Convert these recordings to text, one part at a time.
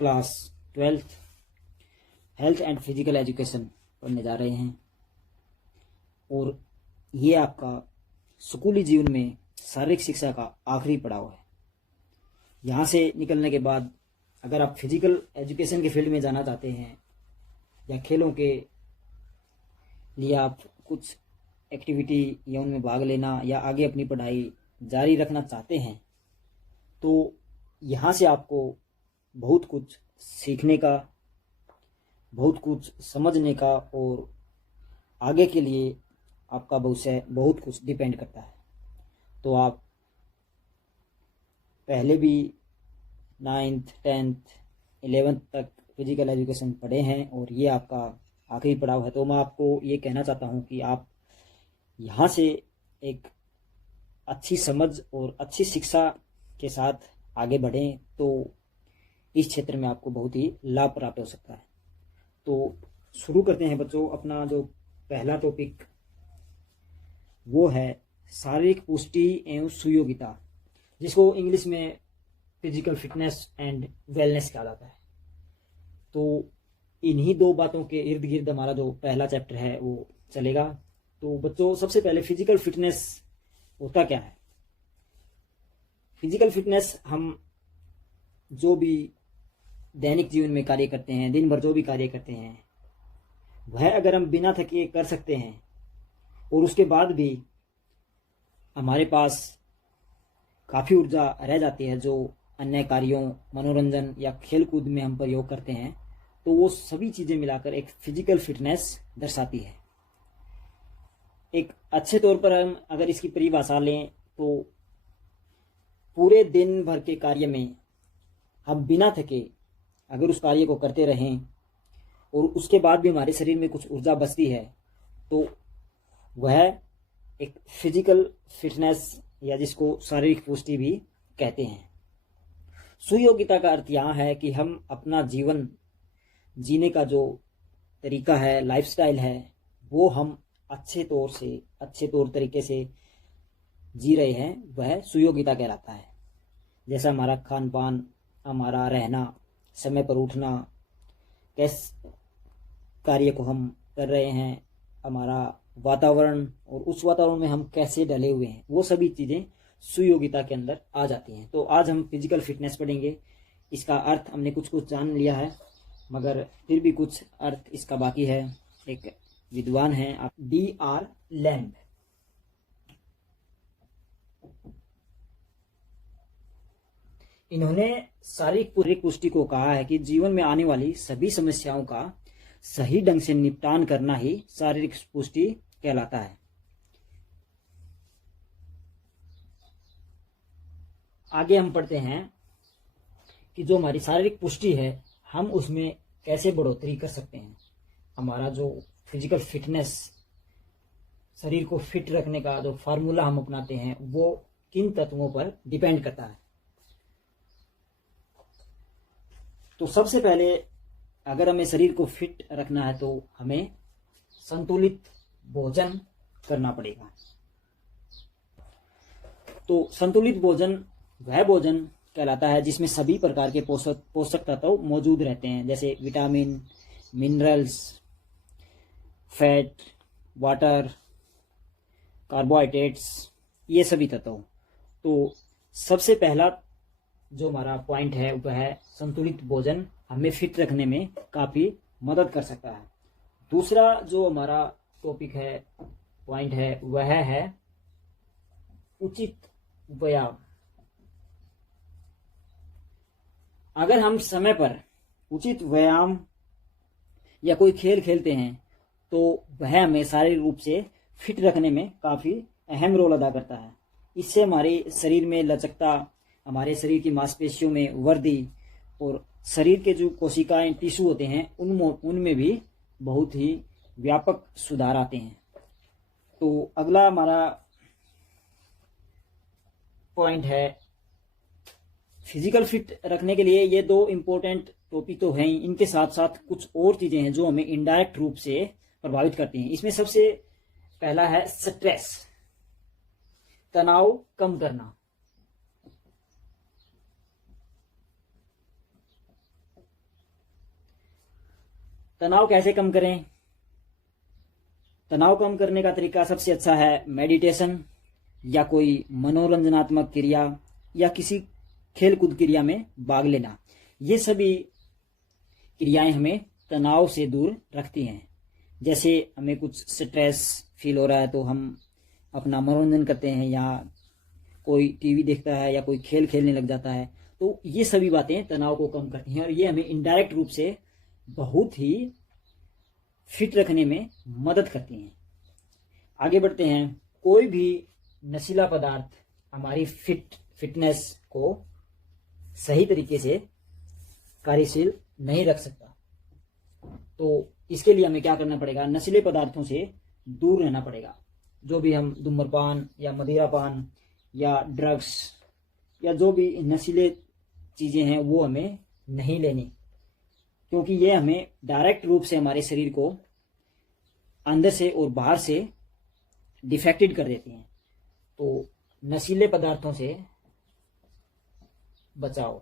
Class 12th health and physical education पढ़ने जा रहे हैं। और ये आपका स्कूली जीवन में शारीरिक शिक्षा का आखिरी पड़ाव है। यहाँ से निकलने के बाद अगर आप फिजिकल एजुकेशन के फील्ड में जाना चाहते हैं या खेलों के लिए आप कुछ एक्टिविटी या उनमें भाग लेना या आगे अपनी पढ़ाई जारी रखना चाहते हैं, तो यहाँ से आपको बहुत कुछ सीखने का, बहुत कुछ समझने का और आगे के लिए आपका भविष्य बहुत कुछ डिपेंड करता है। तो आप पहले भी 9th 10th 11th तक फिजिकल एजुकेशन पढ़े हैं और ये आपका आखिरी पड़ाव है। तो मैं आपको ये कहना चाहता हूँ कि आप यहाँ से एक अच्छी समझ और अच्छी शिक्षा के साथ आगे बढ़ें तो इस क्षेत्र में आपको बहुत ही लाभ प्राप्त हो सकता है। तो शुरू करते हैं बच्चों। अपना जो पहला टॉपिक वो है शारीरिक पुष्टि एवं सुयोग्यता, जिसको इंग्लिश में फिजिकल फिटनेस एंड वेलनेस कहा जाता है। तो इन्हीं दो बातों के इर्द गिर्द हमारा जो पहला चैप्टर है वो चलेगा। तो बच्चों, सबसे पहले फिजिकल फिटनेस होता क्या है? फिजिकल फिटनेस हम जो भी दैनिक जीवन में कार्य करते हैं, दिन भर जो भी कार्य करते हैं, वह अगर हम बिना थके कर सकते हैं और उसके बाद भी हमारे पास काफ़ी ऊर्जा रह जाती है जो अन्य कार्यों, मनोरंजन या खेल कूद में हम प्रयोग करते हैं, तो वो सभी चीज़ें मिलाकर एक फिजिकल फिटनेस दर्शाती है। एक अच्छे तौर पर हम अगर इसकी परिभाषा लें तो पूरे दिन भर के कार्य में हम बिना थके अगर उस कार्य को करते रहें और उसके बाद भी हमारे शरीर में कुछ ऊर्जा बचती है तो वह एक फिजिकल फिटनेस या जिसको शारीरिक पुष्टि भी कहते हैं। सुयोग्यता का अर्थ यहाँ है कि हम अपना जीवन जीने का जो तरीका है, लाइफस्टाइल है, वो हम अच्छे तौर तरीके से जी रहे हैं, वह सुयोग्यता कहलाता है। जैसा हमारा खान पान, हमारा रहना, समय पर उठना, किस कार्य को हम कर रहे हैं, हमारा वातावरण और उस वातावरण में हम कैसे ढले हुए हैं, वो सभी चीज़ें सुयोग्यता के अंदर आ जाती हैं। तो आज हम फिजिकल फिटनेस पढ़ेंगे। इसका अर्थ हमने कुछ कुछ जान लिया है, मगर फिर भी कुछ अर्थ इसका बाकी है। एक विद्वान हैं D.R. लैम्ब, इन्होंने शारीरिक पुष्टि को कहा है कि जीवन में आने वाली सभी समस्याओं का सही ढंग से निपटान करना ही शारीरिक पुष्टि कहलाता है। आगे हम पढ़ते हैं कि जो हमारी शारीरिक पुष्टि है हम उसमें कैसे बढ़ोतरी कर सकते हैं। हमारा जो फिजिकल फिटनेस, शरीर को फिट रखने का जो फार्मूला हम अपनाते हैं वो किन तत्वों पर डिपेंड करता है। तो सबसे पहले अगर हमें शरीर को फिट रखना है तो हमें संतुलित भोजन करना पड़ेगा। तो संतुलित भोजन वह भोजन कहलाता है जिसमें सभी प्रकार के पोषक तत्व मौजूद रहते हैं, जैसे vitamin, minerals, fat, water, carbohydrates, ये सभी तत्व। तो सबसे पहला जो हमारा पॉइंट है वह है संतुलित भोजन हमें फिट रखने में काफ़ी मदद कर सकता है। दूसरा जो हमारा टॉपिक है, पॉइंट है, वह है उचित व्यायाम। अगर हम समय पर उचित व्यायाम या कोई खेल खेलते हैं तो वह हमें शारीरिक रूप से फिट रखने में काफ़ी अहम रोल अदा करता है। इससे हमारे शरीर में लचकता, हमारे शरीर की मांसपेशियों में वृद्धि और शरीर के जो कोशिकाएं, टिश्यू होते हैं उनमें भी बहुत ही व्यापक सुधार आते हैं। तो अगला हमारा पॉइंट है फिजिकल फिट रखने के लिए ये दो इम्पोर्टेंट टॉपिक तो हैं, इनके साथ साथ कुछ और चीज़ें हैं जो हमें इनडायरेक्ट रूप से प्रभावित करती हैं। इसमें सबसे पहला है स्ट्रेस, तनाव कम करना। तनाव कैसे कम करें? तनाव कम करने का तरीका सबसे अच्छा है मेडिटेशन या कोई मनोरंजनात्मक क्रिया या किसी खेलकूद क्रिया में भाग लेना। ये सभी क्रियाएं हमें तनाव से दूर रखती हैं। जैसे हमें कुछ स्ट्रेस फील हो रहा है तो हम अपना मनोरंजन करते हैं, या कोई टीवी देखता है या कोई खेल खेलने लग जाता है, तो ये सभी बातें तनाव को कम करती हैं और ये हमें इनडायरेक्ट रूप से बहुत ही फिट रखने में मदद करती हैं। आगे बढ़ते हैं। कोई भी नशीला पदार्थ हमारी फिटनेस को सही तरीके से कार्यशील नहीं रख सकता। तो इसके लिए हमें क्या करना पड़ेगा? नशीले पदार्थों से दूर रहना पड़ेगा। जो भी हम धूम्रपान या मदिरापान या ड्रग्स या जो भी नशीले चीजें हैं वो हमें नहीं लेनी, क्योंकि ये हमें डायरेक्ट रूप से हमारे शरीर को अंदर से और बाहर से डिफेक्टेड कर देती हैं। तो नशीले पदार्थों से बचाओ।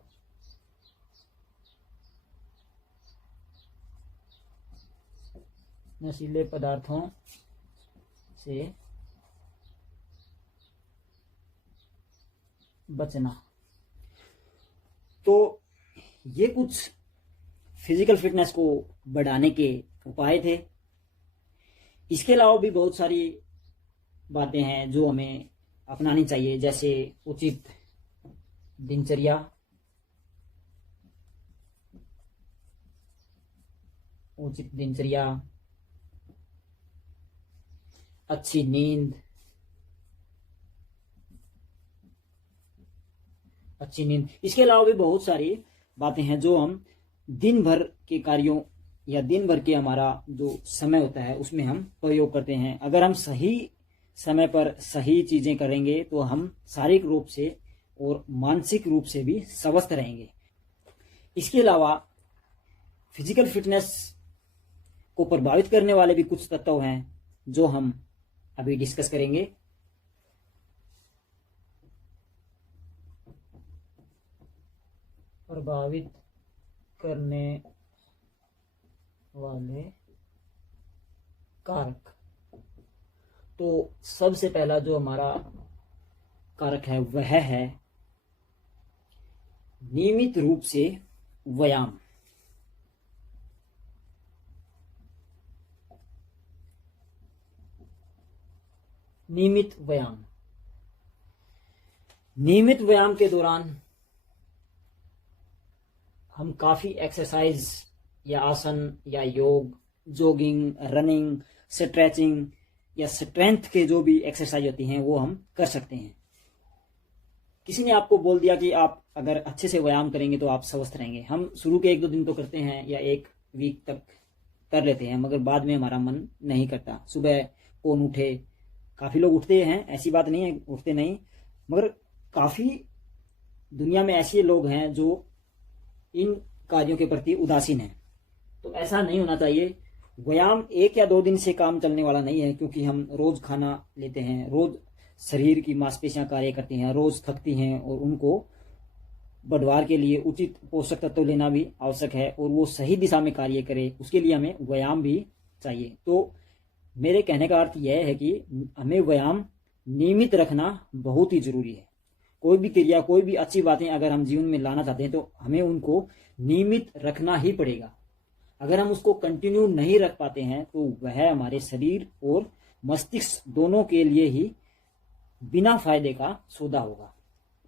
नशीले पदार्थों से बचना। तो ये कुछ फिजिकल फिटनेस को बढ़ाने के उपाय थे। इसके अलावा भी बहुत सारी बातें हैं जो हमें अपनानी चाहिए, जैसे उचित दिनचर्या, अच्छी नींद, इसके अलावा भी बहुत सारी बातें हैं जो हम दिन भर के कार्यों या दिन भर के हमारा जो समय होता है उसमें हम प्रयोग करते हैं। अगर हम सही समय पर सही चीजें करेंगे तो हम शारीरिक रूप से और मानसिक रूप से भी स्वस्थ रहेंगे। इसके अलावा फिजिकल फिटनेस को प्रभावित करने वाले भी कुछ तत्व हैं जो हम अभी डिस्कस करेंगे। प्रभावित करने वाले कारक। तो सबसे पहला जो हमारा कारक है वह है नियमित रूप से व्यायाम। नियमित व्यायाम के दौरान हम काफी एक्सरसाइज या आसन या योग, जॉगिंग, रनिंग, स्ट्रेचिंग या स्ट्रेंथ के जो भी एक्सरसाइज होती हैं वो हम कर सकते हैं। किसी ने आपको बोल दिया कि आप अगर अच्छे से व्यायाम करेंगे तो आप स्वस्थ रहेंगे। हम शुरू के 1-2 दिन तो करते हैं या 1 वीक तक कर लेते हैं, मगर बाद में हमारा मन नहीं करता। सुबह कौन उठे? काफी लोग उठते हैं, ऐसी बात नहीं है उठते नहीं, मगर काफी दुनिया में ऐसे लोग हैं जो इन कार्यों के प्रति उदासीन हैं। तो ऐसा नहीं होना चाहिए। व्यायाम 1 या 2 दिन से काम चलने वाला नहीं है, क्योंकि हम रोज खाना लेते हैं, रोज शरीर की मांसपेशियां कार्य करती हैं, रोज थकती हैं और उनको बढ़वार के लिए उचित पोषक तत्व लेना भी आवश्यक है और वो सही दिशा में कार्य करे, उसके लिए हमें व्यायाम भी चाहिए। तो मेरे कहने का अर्थ यह है कि हमें व्यायाम नियमित रखना बहुत ही जरूरी है। कोई भी क्रिया, कोई भी अच्छी बातें अगर हम जीवन में लाना चाहते हैं तो हमें उनको नियमित रखना ही पड़ेगा। अगर हम उसको कंटिन्यू नहीं रख पाते हैं तो वह हमारे शरीर और मस्तिष्क दोनों के लिए ही बिना फायदे का सौदा होगा।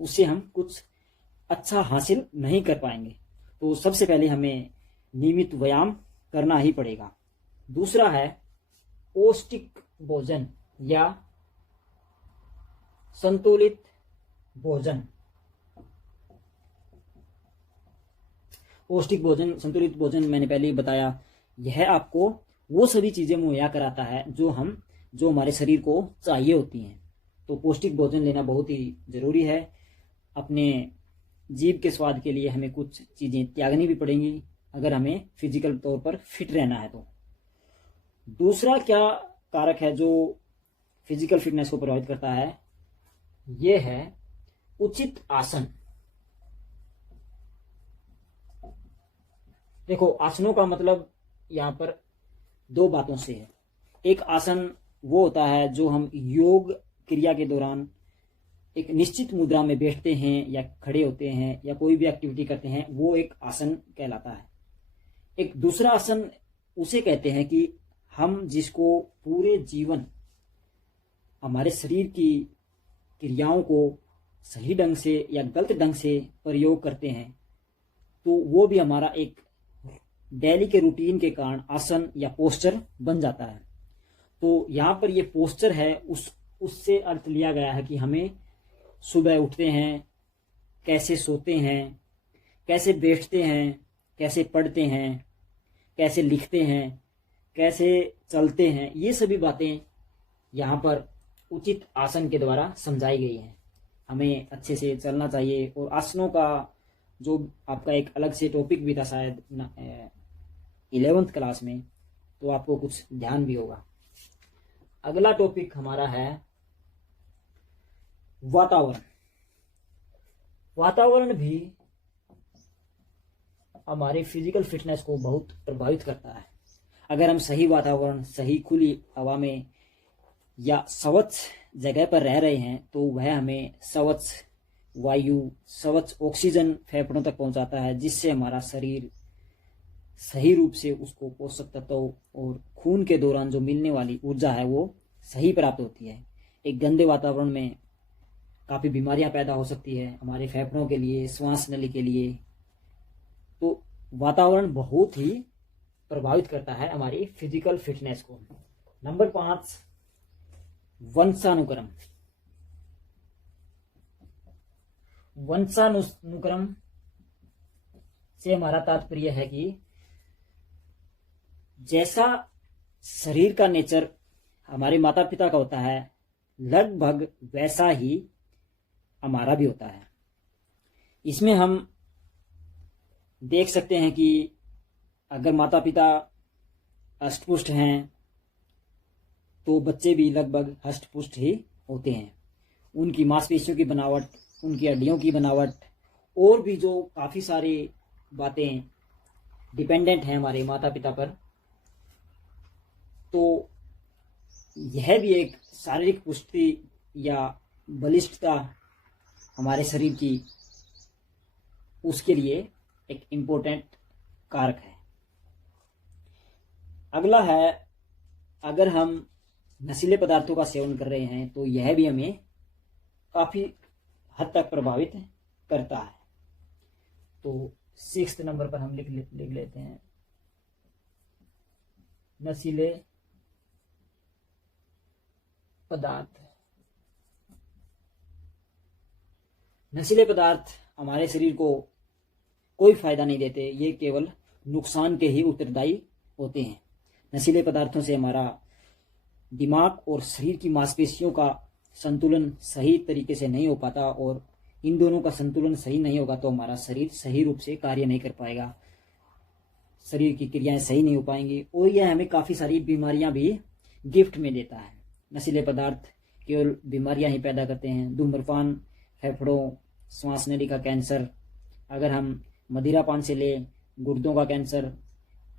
उससे हम कुछ अच्छा हासिल नहीं कर पाएंगे। तो सबसे पहले हमें नियमित व्यायाम करना ही पड़ेगा। दूसरा है पौष्टिक भोजन या संतुलित भोजन। पौष्टिक भोजन, संतुलित भोजन मैंने पहले ही बताया, यह आपको वो सभी चीजें मुहैया कराता है जो हमारे शरीर को चाहिए होती हैं। तो पौष्टिक भोजन लेना बहुत ही जरूरी है। अपने जीभ के स्वाद के लिए हमें कुछ चीजें त्यागनी भी पड़ेंगी अगर हमें फिजिकल तौर पर फिट रहना है। तो दूसरा क्या कारक है जो फिजिकल फिटनेस को प्रभावित करता है, यह है उचित आसन। देखो, आसनों का मतलब यहाँ पर दो बातों से है। एक आसन वो होता है जो हम योग क्रिया के दौरान एक निश्चित मुद्रा में बैठते हैं या खड़े होते हैं या कोई भी एक्टिविटी करते हैं, वो एक आसन कहलाता है। एक दूसरा आसन उसे कहते हैं कि हम जिसको पूरे जीवन हमारे शरीर की क्रियाओं को सही ढंग से या गलत ढंग से प्रयोग करते हैं, तो वो भी हमारा एक डेली के रूटीन के कारण आसन या पोस्चर बन जाता है। तो यहाँ पर ये पोस्चर है, उससे अर्थ लिया गया है कि हमें सुबह उठते हैं, कैसे सोते हैं, कैसे बैठते हैं, कैसे पढ़ते हैं, कैसे लिखते हैं, कैसे चलते हैं, ये सभी बातें यहाँ पर उचित आसन के द्वारा समझाई गई हैं। हमें अच्छे से चलना चाहिए। और आसनों का जो आपका एक अलग से टॉपिक भी था शायद 11th क्लास में, तो आपको कुछ ध्यान भी होगा। अगला टॉपिक हमारा है वातावरण। वातावरण भी हमारे फिजिकल फिटनेस को बहुत प्रभावित करता है। अगर हम सही वातावरण, सही खुली हवा में या स्वच्छ जगह पर रह रहे हैं, तो वह हमें स्वच्छ वायु, स्वच्छ ऑक्सीजन फेफड़ों तक पहुंचाता है, जिससे हमारा शरीर सही रूप से उसको पोषक तत्वों और खून के दौरान जो मिलने वाली ऊर्जा है वो सही प्राप्त होती है। एक गंदे वातावरण में काफ़ी बीमारियां पैदा हो सकती है हमारे फेफड़ों के लिए, श्वास नली के लिए। तो वातावरण बहुत ही प्रभावित करता है हमारी फिजिकल फिटनेस को। नंबर 5, वंशानुक्रम। वंशानुक्रम से हमारा तात्पर्य है कि जैसा शरीर का नेचर हमारे माता पिता का होता है, लगभग वैसा ही हमारा भी होता है। इसमें हम देख सकते हैं कि अगर माता पिता हष्ट-पुष्ट हैं तो बच्चे भी लगभग हष्ट-पुष्ट ही होते हैं। उनकी मांसपेशियों की बनावट, उनकी हड्डियों की बनावट और भी जो काफ़ी सारी बातें डिपेंडेंट हैं हमारे माता पिता पर, तो यह भी एक शारीरिक पुष्टि या बलिष्ठता हमारे शरीर की, उसके लिए एक इम्पोर्टेंट कारक है। अगला है, अगर हम नशीले पदार्थों का सेवन कर रहे हैं तो यह भी हमें काफ़ी हद तक प्रभावित करता है। तो 6 नंबर पर हम लिख लेते हैं, नशीले पदार्थ। नशीले पदार्थ हमारे शरीर को कोई फायदा नहीं देते, ये केवल नुकसान के ही उत्तरदायी होते हैं। नशीले पदार्थों से हमारा दिमाग और शरीर की मांसपेशियों का संतुलन सही तरीके से नहीं हो पाता, और इन दोनों का संतुलन सही नहीं होगा तो हमारा शरीर सही रूप से कार्य नहीं कर पाएगा, शरीर की क्रियाएं सही नहीं हो पाएंगी, और यह हमें काफ़ी सारी बीमारियां भी गिफ्ट में देता है। नशीले पदार्थ केवल बीमारियां ही पैदा करते हैं। धूम्रपान फेफड़ों, श्वास नली का कैंसर, अगर हम मदिरापान से ले गुर्दों का कैंसर,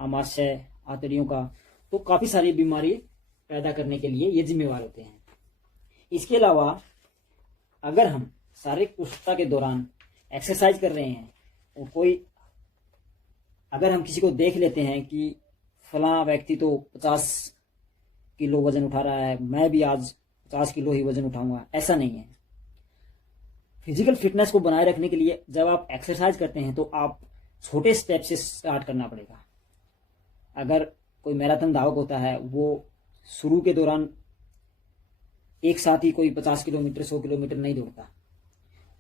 आमाशय, आंतड़ियों का, तो काफ़ी सारी बीमारी पैदा करने के लिए ये जिम्मेवार होते हैं। इसके अलावा अगर हम शारीरिक पुष्टता के दौरान एक्सरसाइज कर रहे हैं और कोई, अगर हम किसी को देख लेते हैं कि फलां व्यक्ति तो 50 किलो वजन उठा रहा है, मैं भी आज 50 किलो ही वजन उठाऊंगा, ऐसा नहीं है। फिजिकल फिटनेस को बनाए रखने के लिए जब आप एक्सरसाइज करते हैं तो आप छोटे स्टेप से स्टार्ट करना पड़ेगा। अगर कोई मैराथन धावक होता है, वो शुरू के दौरान एक साथ ही कोई 50 किलोमीटर 100 किलोमीटर नहीं दौड़ता,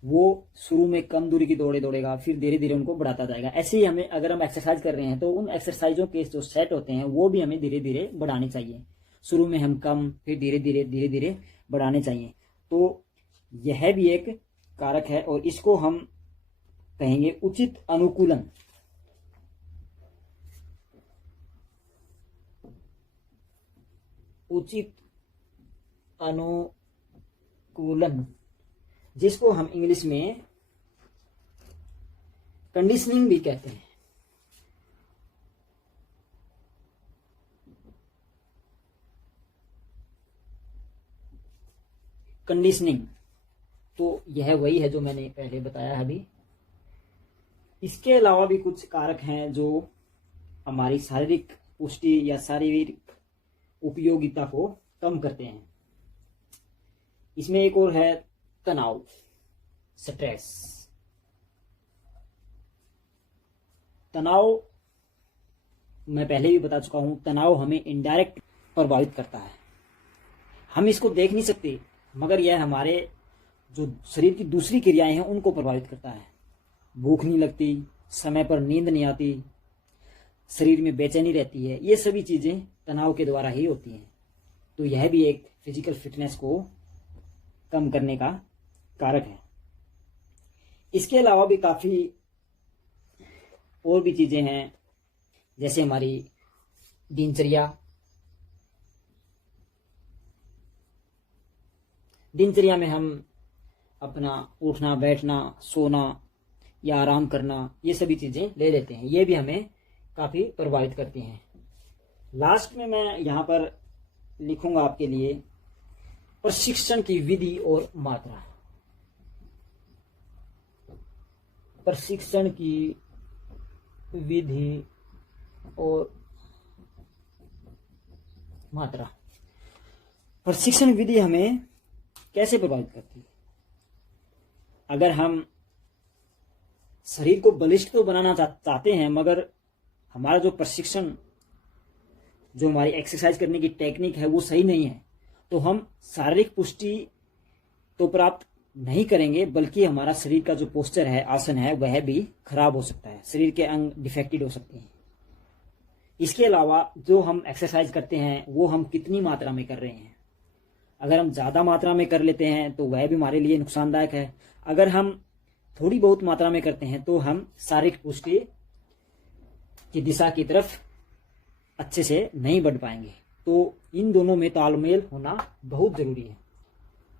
वो शुरू में कम दूरी की दौड़े दौड़ेगा, फिर धीरे धीरे उनको बढ़ाता जाएगा। ऐसे ही हमें, अगर हम एक्सरसाइज कर रहे हैं तो उन एक्सरसाइजों के जो सेट होते हैं वो भी हमें धीरे धीरे बढ़ाने चाहिए। शुरू में हम कम, फिर धीरे धीरे बढ़ाने चाहिए। तो यह भी एक कारक है, और इसको हम कहेंगे उचित अनुकूलन। उचित अनुकूलन, जिसको हम इंग्लिश में कंडीशनिंग भी कहते हैं। कंडीशनिंग, तो यह वही है जो मैंने पहले बताया है अभी। इसके अलावा भी कुछ कारक हैं जो हमारी शारीरिक पुष्टि या शारीरिक उपयोगिता को कम करते हैं। इसमें एक और है तनाव, स्ट्रेस। तनाव मैं पहले भी बता चुका हूं, तनाव हमें इनडायरेक्ट प्रभावित करता है। हम इसको देख नहीं सकते, मगर यह हमारे जो शरीर की दूसरी क्रियाएं हैं उनको प्रभावित करता है। भूख नहीं लगती, समय पर नींद नहीं आती, शरीर में बेचैनी रहती है, ये सभी चीजें तनाव के द्वारा ही होती हैं। तो यह भी एक फिजिकल फिटनेस को कम करने का कारक है। इसके अलावा भी काफी और भी चीजें हैं, जैसे हमारी दिनचर्या। दिनचर्या में हम अपना उठना, बैठना, सोना या आराम करना, ये सभी चीजें ले लेते हैं, ये भी हमें काफी प्रभावित करती हैं। लास्ट में मैं यहाँ पर लिखूंगा आपके लिए प्रशिक्षण की विधि और मात्रा। प्रशिक्षण की विधि और मात्रा। प्रशिक्षण विधि हमें कैसे प्रभावित करती है? अगर हम शरीर को बलिष्ठ तो बनाना चाहते हैं, मगर हमारा जो प्रशिक्षण, जो हमारी एक्सरसाइज करने की टेक्निक है वो सही नहीं है, तो हम शारीरिक पुष्टि तो प्राप्त नहीं करेंगे, बल्कि हमारा शरीर का जो पोस्चर है, आसन है, वह भी खराब हो सकता है, शरीर के अंग डिफेक्टेड हो सकते हैं। इसके अलावा जो हम एक्सरसाइज करते हैं वो हम कितनी मात्रा में कर रहे हैं। अगर हम ज़्यादा मात्रा में कर लेते हैं तो वह भी हमारे लिए नुकसानदायक है। अगर हम थोड़ी बहुत मात्रा में करते हैं तो हम शारीरिक पुष्टि की दिशा की तरफ अच्छे से नहीं बढ़ पाएंगे। तो इन दोनों में तालमेल होना बहुत ज़रूरी है।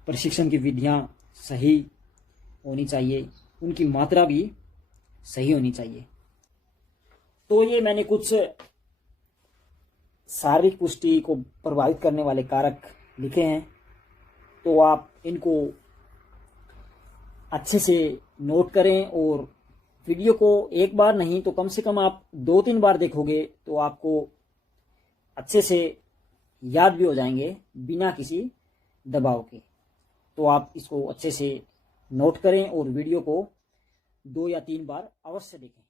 प्रशिक्षण की विधियां सही होनी चाहिए, उनकी मात्रा भी सही होनी चाहिए। तो ये मैंने कुछ शारीरिक पुष्टि को प्रभावित करने वाले कारक लिखे हैं, तो आप इनको अच्छे से नोट करें और वीडियो को एक बार नहीं तो कम से कम आप 2-3 बार देखोगे तो आपको अच्छे से याद भी हो जाएंगे बिना किसी दबाव के। तो आप इसको अच्छे से नोट करें और वीडियो को 2 या 3 बार अवश्य देखें।